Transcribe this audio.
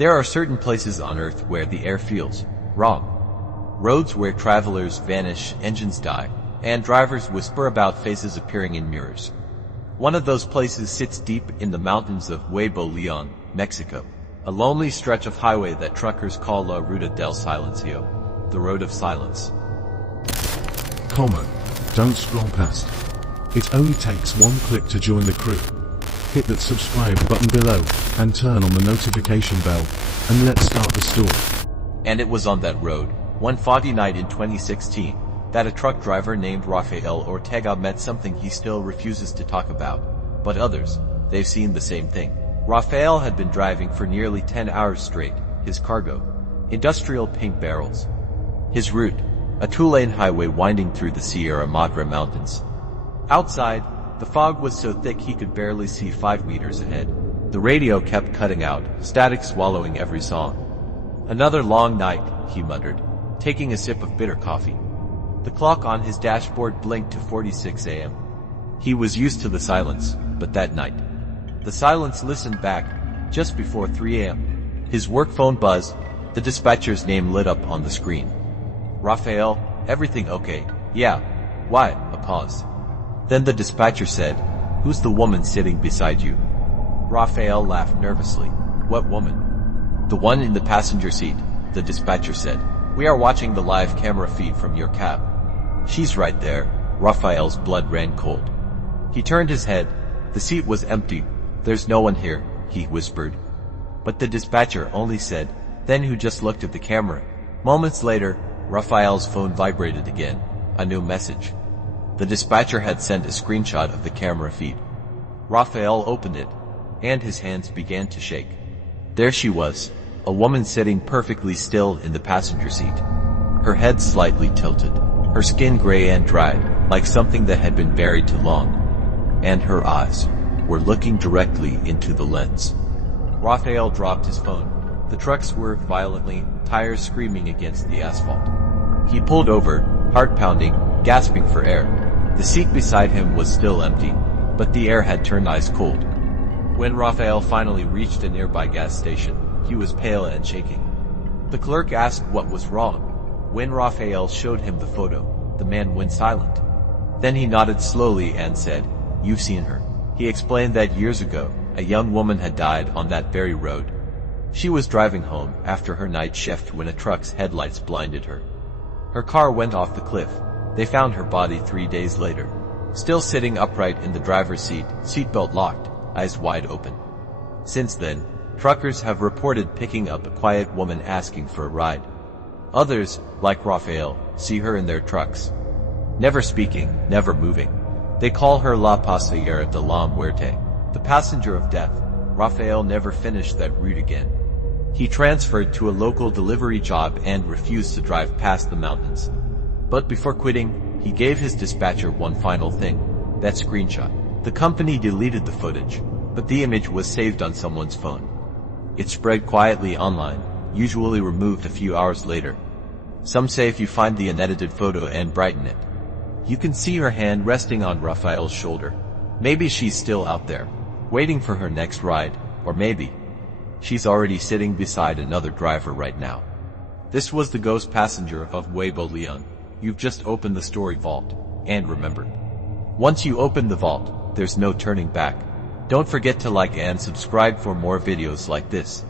There are certain places on Earth where the air feels wrong. Roads where travelers vanish, engines die, and drivers whisper about faces appearing in mirrors. One of those places sits deep in the mountains of Nuevo León, Mexico. A lonely stretch of highway that truckers call La Ruta del Silencio, the Road of Silence. Don't scroll past. It only takes one click to join the crew. Hit that subscribe button below, and turn on the notification bell, and let's start the story. And it was on that road, one foggy night in 2016, that a truck driver named Rafael Ortega met something he still refuses to talk about. But others, they've seen the same thing. Rafael had been driving for nearly 10 hours straight, his cargo, industrial paint barrels. His route, a two-lane highway winding through the Sierra Madre Mountains. Outside, the fog was so thick he could barely see 5 meters ahead. The radio kept cutting out, static swallowing every song. Another long night, he muttered, taking a sip of bitter coffee. The clock on his dashboard blinked to 46 a.m. He was used to the silence, but that night, the silence listened back, just before 3 a.m. His work phone buzzed, the dispatcher's name lit up on the screen. Rafael, everything okay? Yeah. Why? A pause. Then the dispatcher said, "Who's the woman sitting beside you?" Rafael laughed nervously. "What woman?" "The one in the passenger seat," the dispatcher said. "We are watching the live camera feed from your cab." "She's right there." Rafael's blood ran cold. He turned his head. The seat was empty. "There's no one here," he whispered. But the dispatcher only said, "Then who just looked at the camera?" Moments later, Rafael's phone vibrated again. A new message. The dispatcher had sent a screenshot of the camera feed. Rafael opened it, and his hands began to shake. There she was, a woman sitting perfectly still in the passenger seat. Her head slightly tilted, her skin gray and dried, like something that had been buried too long. And her eyes were looking directly into the lens. Rafael dropped his phone. The truck swerved violently, tires screaming against the asphalt. He pulled over, heart pounding, gasping for air. The seat beside him was still empty, but the air had turned ice cold. When Rafael finally reached a nearby gas station, he was pale and shaking. The clerk asked what was wrong. When Rafael showed him the photo, the man went silent. Then he nodded slowly and said, "You've seen her." He explained that years ago, a young woman had died on that very road. She was driving home after her night shift when a truck's headlights blinded her. Her car went off the cliff. They found her body 3 days later, still sitting upright in the driver's seat, seatbelt locked, eyes wide open. Since then, truckers have reported picking up a quiet woman asking for a ride. Others, like Rafael, see her in their trucks, never speaking, never moving. They call her La Pasajera de la Muerte, the passenger of death. Rafael never finished that route again. He transferred to a local delivery job and refused to drive past the mountains. But before quitting, he gave his dispatcher one final thing, that screenshot. The company deleted the footage, but the image was saved on someone's phone. It spread quietly online, usually removed a few hours later. Some say if you find the unedited photo and brighten it, you can see her hand resting on Rafael's shoulder. Maybe she's still out there, waiting for her next ride, or maybe she's already sitting beside another driver right now. This was the ghost passenger of Nuevo León. You've just opened the story vault, and remember, once you open the vault, there's no turning back. Don't forget to like and subscribe for more videos like this.